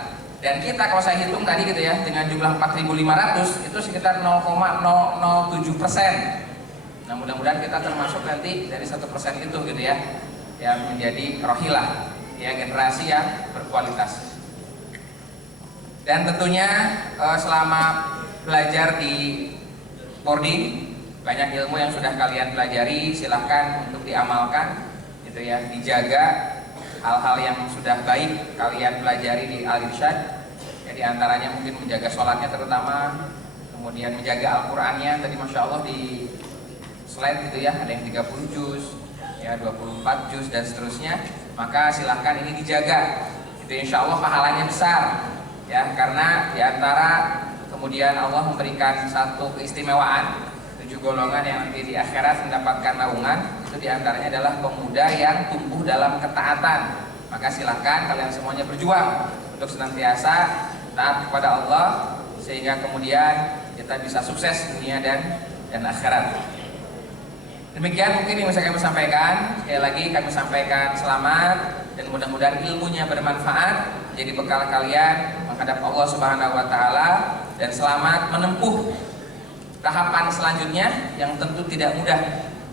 Dan kita kalau saya hitung tadi gitu ya, dengan jumlah 4.500 itu sekitar 0,007%. Nah, mudah-mudahan kita termasuk nanti dari 1% itu gitu ya, yang menjadi rohilah, ya, generasi yang berkualitas. Dan tentunya selama belajar di boarding, banyak ilmu yang sudah kalian pelajari, silahkan untuk diamalkan gitu ya, dijaga hal-hal yang sudah baik kalian pelajari di Al-Irsyad, ya, diantaranya mungkin menjaga sholatnya terutama, kemudian menjaga Al-Qurannya. Tadi Masya Allah di slide gitu ya, ada yang 30 juz, ya 24 juz dan seterusnya. Maka silahkan ini dijaga, itu insya Allah pahalanya besar ya, karena diantara kemudian Allah memberikan satu keistimewaan, 7 golongan yang nanti di akhirat mendapatkan naungan, itu diantaranya adalah pemuda yang tumbuh dalam ketaatan. Maka silahkan kalian semuanya berjuang untuk senantiasa taat kepada Allah, sehingga kemudian kita bisa sukses dunia dan akhirat. Demikian mungkin yang bisa kami sampaikan. Sekali lagi kami sampaikan selamat dan mudah-mudahan ilmunya bermanfaat, jadi bekal kalian menghadap Allah Subhanahu wa taala, dan selamat menempuh tahapan selanjutnya yang tentu tidak mudah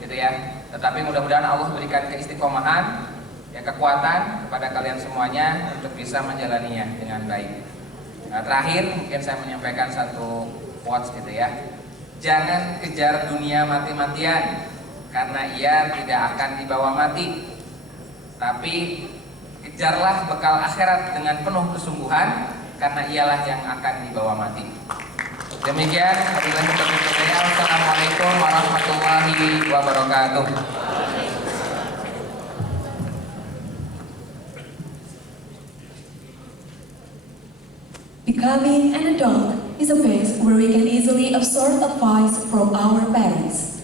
gitu ya. Tetapi mudah-mudahan Allah berikan keistiqomahan, ya, kekuatan kepada kalian semuanya untuk bisa menjalaninya dengan baik. Nah, terakhir mungkin saya menyampaikan satu quotes gitu ya. Jangan kejar dunia mati-matian, karena ia tidak akan dibawa mati. Tapi kejarlah bekal akhirat dengan penuh kesungguhan, karena ialah yang akan dibawa mati. Demikian, wabillahi taufiq wal hidayah. Wassalamualaikum warahmatullahi wabarakatuh. Becoming an adult is a phase where we can easily absorb advice from our parents.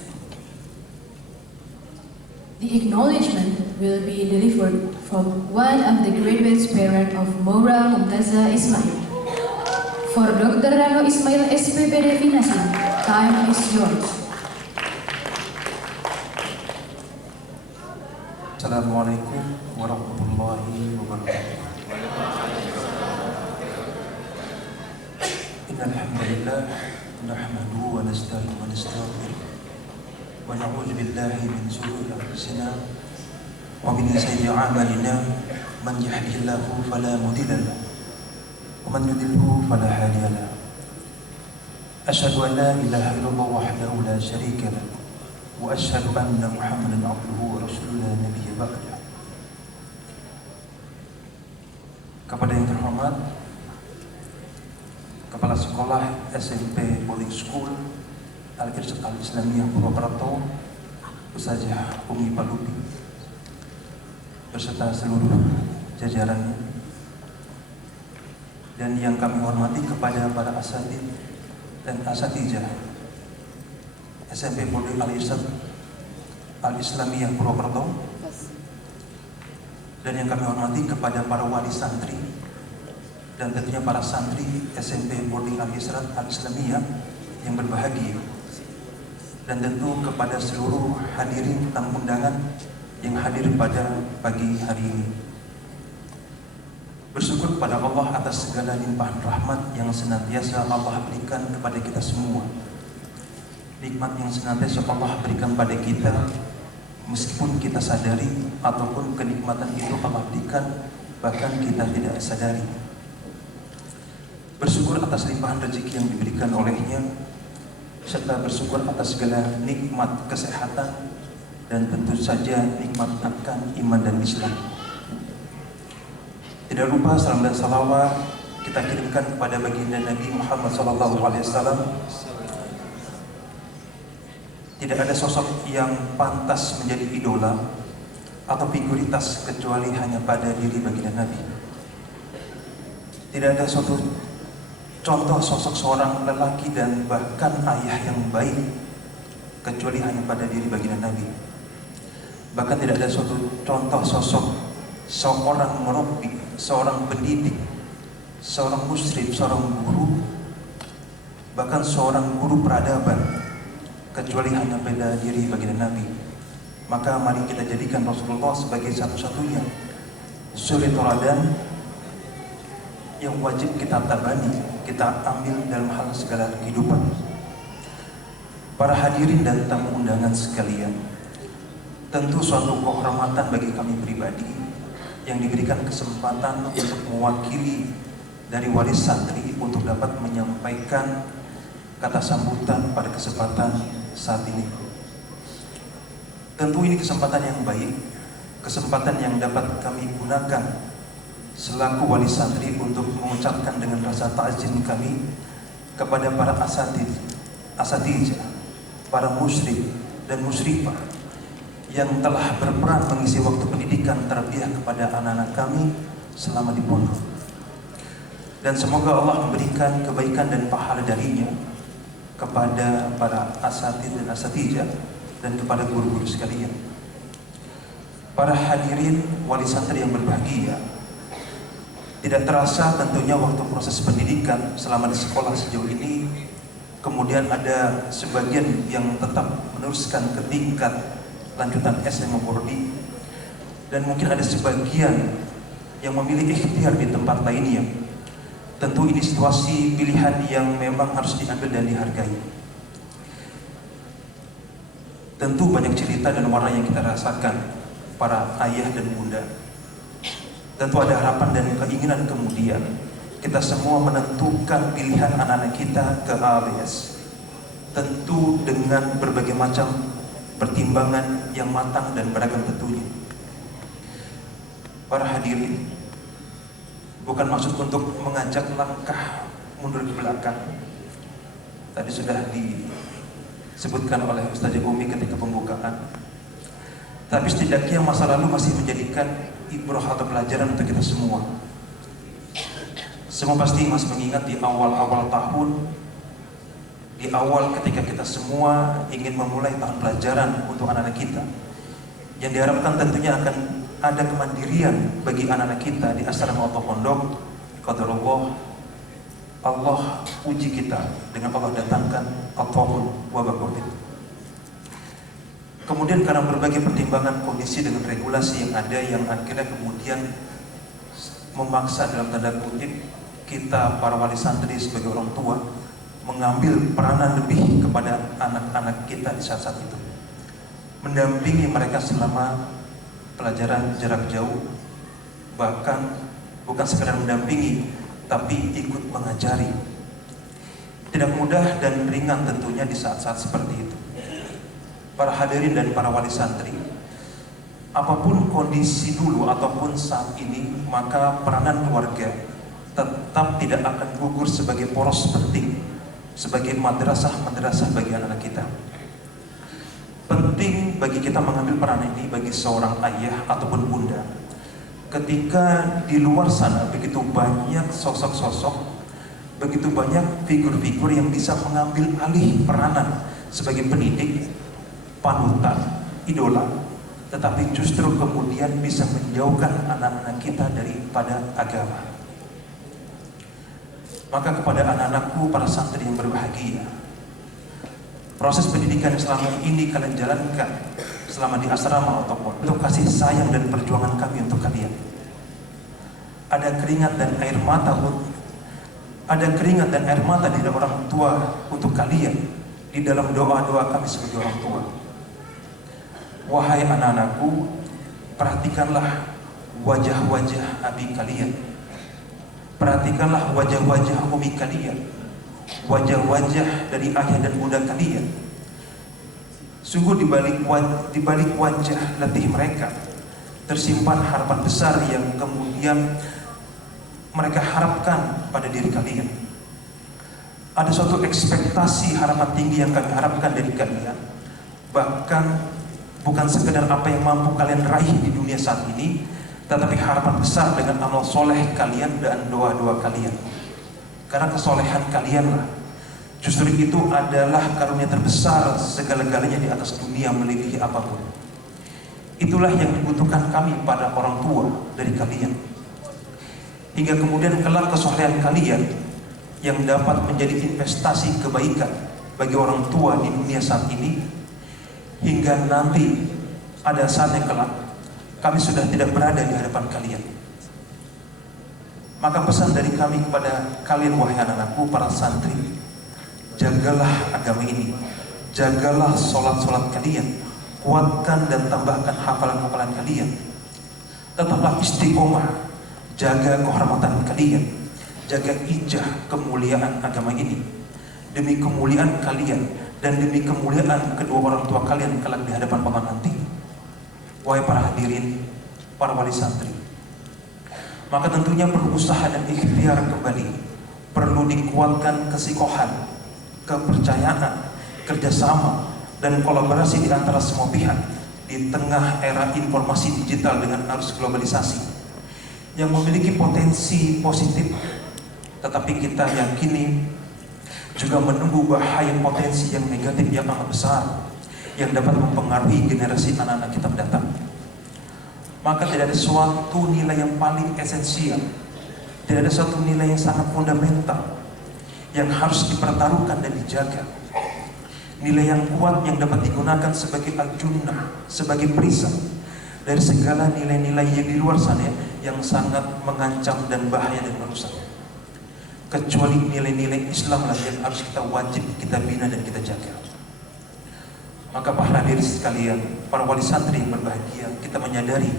The acknowledgement will be delivered from one of the graduates' parent of Maura Mumtaza Ismail. For Dr. Rano Ismail SPPD Finasi, time is yours. Assalamualaikum warahmatullahi wabarakatuh. Innal hamdalillah nahmaduhu wa nasta'inu wa nastaghfiruh wa na'udzu billahi min shururi anfusina wa min sayyiati a'malina. Man yahdihillahu fala mudilla lahu wa man yudlilhu fala hadiya lahu. Asyhadu an la ilaha illallah wahdahu la syarika lahu wa asyhadu anna Muhammadan abduhu wa rasuluhu la nabiyya ba'dah. Kepada yang terhormat Kepala Sekolah SMP Boarding School Al-Irsyad Al-Islamiyah Purwokerto, Ustazah Umi Palupi beserta seluruh jajarannya, dan yang kami hormati kepada para asatidz dan asatijah SMP Boarding Al-Irsyad Al-Islamiyah Purwokerto, dan yang kami hormati kepada para wali santri dan tentunya para santri SMP Boarding Al-Irsyad Al-Islamiyah yang berbahagia, dan tentu kepada seluruh hadirin tamu undangan yang hadir pada pagi hari ini. Bersyukur kepada Allah atas segala limpahan rahmat yang senantiasa Allah berikan kepada kita semua. Nikmat yang senantiasa Allah berikan pada kita, meskipun kita sadari ataupun kenikmatan itu Allah berikan bahkan kita tidak sadari. Bersyukur atas limpahan rezeki yang diberikan olehnya, serta bersyukur atas segala nikmat kesehatan dan tentu saja nikmat akan iman dan Islam. Tidak lupa salam dan salawat kita kirimkan kepada baginda Nabi Muhammad SAW. Tidak ada sosok yang pantas menjadi idola atau figuritas kecuali hanya pada diri baginda Nabi. tidak ada suatu contoh sosok seorang lelaki dan bahkan ayah yang baik kecuali hanya pada diri baginda Nabi. Bahkan tidak ada suatu contoh sosok seorang murabbi, seorang pendidik, seorang muslim, seorang guru, bahkan seorang guru peradaban kecuali hanya pada diri baginda Nabi. Maka mari kita jadikan Rasulullah sebagai satu-satunya suri tauladan yang wajib kita tabani, kita ambil dalam hal segala kehidupan. Para hadirin dan tamu undangan sekalian, tentu suatu kehormatan bagi kami pribadi yang diberikan kesempatan untuk mewakili dari wali santri untuk dapat menyampaikan kata sambutan pada kesempatan saat ini. Tentu ini kesempatan yang baik, kesempatan yang dapat kami gunakan selaku wali santri untuk mengucapkan dengan rasa ta'zim kami kepada para asatidz, para musyrik dan musyrifah yang telah berperan mengisi waktu pendidikan tarbiyah kepada anak-anak kami selama di pondok. Dan semoga Allah memberikan kebaikan dan pahala darinya kepada para asatidz dan asatidzah dan kepada guru-guru sekalian. Para hadirin wali santri yang berbahagia, tidak terasa tentunya waktu proses pendidikan selama di sekolah sejauh ini, kemudian ada sebagian yang tetap meneruskan ke tingkat lanjutan SMA Prodi, dan mungkin ada sebagian yang memilih ikhtiar di tempat lainnya. Tentu ini situasi pilihan yang memang harus diambil dan dihargai. Tentu banyak cerita dan warna yang kita rasakan para ayah dan bunda. Tentu ada harapan dan keinginan kemudian kita semua menentukan pilihan anak-anak kita ke ABS. Tentu dengan berbagai macam pertimbangan yang matang dan beragam tentunya. Para hadirin, bukan maksud untuk mengajak langkah mundur ke belakang. Tadi sudah disebutkan oleh Ustaz Umi ketika pembukaan. Tapi setidaknya masa lalu masih menjadikan ibrah atau pelajaran untuk kita semua. Semua pasti masih mengingat di awal-awal tahun, di awal ketika kita semua ingin memulai tahun pelajaran untuk anak-anak kita, yang diharapkan tentunya akan ada kemandirian bagi anak-anak kita di asrama atau pondok. Qadarullah, Allah uji kita dengan Allah datangkan at-tahun wa bakotin. Kemudian karena berbagai pertimbangan kondisi dengan regulasi yang ada, yang akhirnya kemudian memaksa dalam tanda kutip kita para wali santri sebagai orang tua mengambil peranan lebih kepada anak-anak kita di saat-saat itu, mendampingi mereka selama pelajaran jarak jauh, bahkan bukan sekedar mendampingi tapi ikut mengajari. Tidak mudah dan ringan tentunya di saat-saat seperti itu. Para hadirin dan para wali santri, apapun kondisi dulu ataupun saat ini, maka peranan keluarga tetap tidak akan gugur sebagai poros penting, sebagai madrasah bagi anak-anak kita. Penting bagi kita mengambil peran ini bagi seorang ayah ataupun bunda. Ketika di luar sana begitu banyak sosok-sosok, begitu banyak figur-figur yang bisa mengambil alih peranan sebagai pendidik, panutan, idola, tetapi justru kemudian bisa menjauhkan anak-anak kita daripada agama. Maka kepada anak-anakku, para santri yang berbahagia, proses pendidikan yang selama ini kalian jalankan selama di asrama ataupun untuk kasih sayang dan perjuangan kami untuk kalian. Ada keringat dan air mata dari orang tua untuk kalian di dalam doa-doa kami sebagai orang tua. Wahai anak-anakku, perhatikanlah wajah-wajah abi kalian. Perhatikanlah wajah-wajah umi kalian, wajah-wajah dari ayah dan bunda kalian. Sungguh di balik wajah letih mereka tersimpan harapan besar yang kemudian mereka harapkan pada diri kalian. Ada suatu ekspektasi harapan tinggi yang kami harapkan dari kalian. Bahkan bukan sekedar apa yang mampu kalian raih di dunia saat ini, tetapi harapan besar dengan amal soleh kalian dan doa-doa kalian. Karena kesolehan kalianlah justru itu adalah karunia terbesar segala-galanya di atas dunia melebihi apapun. Itulah yang dibutuhkan kami pada orang tua dari kalian. Hingga kemudian kelak kesolehan kalian yang dapat menjadi investasi kebaikan bagi orang tua di dunia saat ini, hingga nanti ada saatnya kelak kami sudah tidak berada di hadapan kalian. Maka pesan dari kami kepada kalian wahai anak-anakku para santri, jagalah agama ini, jagalah sholat-sholat kalian, kuatkan dan tambahkan hafalan-hafalan kalian, tetaplah istiqomah, jaga kehormatan kalian, jaga ijah kemuliaan agama ini, demi kemuliaan kalian dan demi kemuliaan kedua orang tua kalian kelak di hadapan Allah nanti. Wahai para hadirin, para wali santri, maka tentunya perlu usaha dan ikhtiar kembali, perlu dikuatkan kesikohan, kepercayaan, kerjasama, dan kolaborasi di antara semua pihak di tengah era informasi digital dengan arus globalisasi yang memiliki potensi positif, tetapi kita yakini juga menunggu bahaya potensi yang negatif yang amat besar yang dapat mempengaruhi generasi anak-anak kita mendatang. Maka tidak ada suatu nilai yang paling esensial, tidak ada suatu nilai yang sangat fundamental yang harus dipertaruhkan dan dijaga. Nilai yang kuat yang dapat digunakan sebagai al-junnah, sebagai perisai dari segala nilai-nilai yang di luar sana yang sangat mengancam dan bahaya dan merusak. Kecuali nilai-nilai Islam lah yang harus kita wajib kita bina dan kita jaga. Maka para hadirin sekalian, para wali santri yang berbahagia, kita menyadari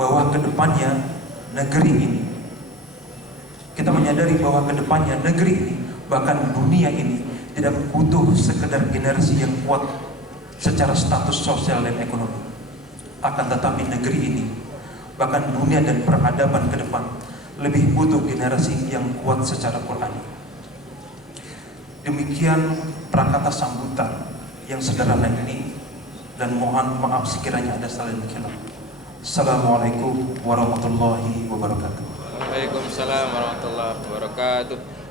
bahwa kedepannya negeri ini, kita menyadari bahwa kedepannya negeri ini, bahkan dunia ini tidak butuh sekedar generasi yang kuat secara status sosial dan ekonomi. Akan tetapi negeri ini, bahkan dunia dan peradaban ke depan lebih butuh generasi yang kuat secara Qur'ani. Demikian prakata sambutan yang sederhana ini, dan mohon maaf sekiranya ada salah dan khilaf. Assalamualaikum warahmatullahi wabarakatuh. Waalaikumsalam warahmatullahi wabarakatuh.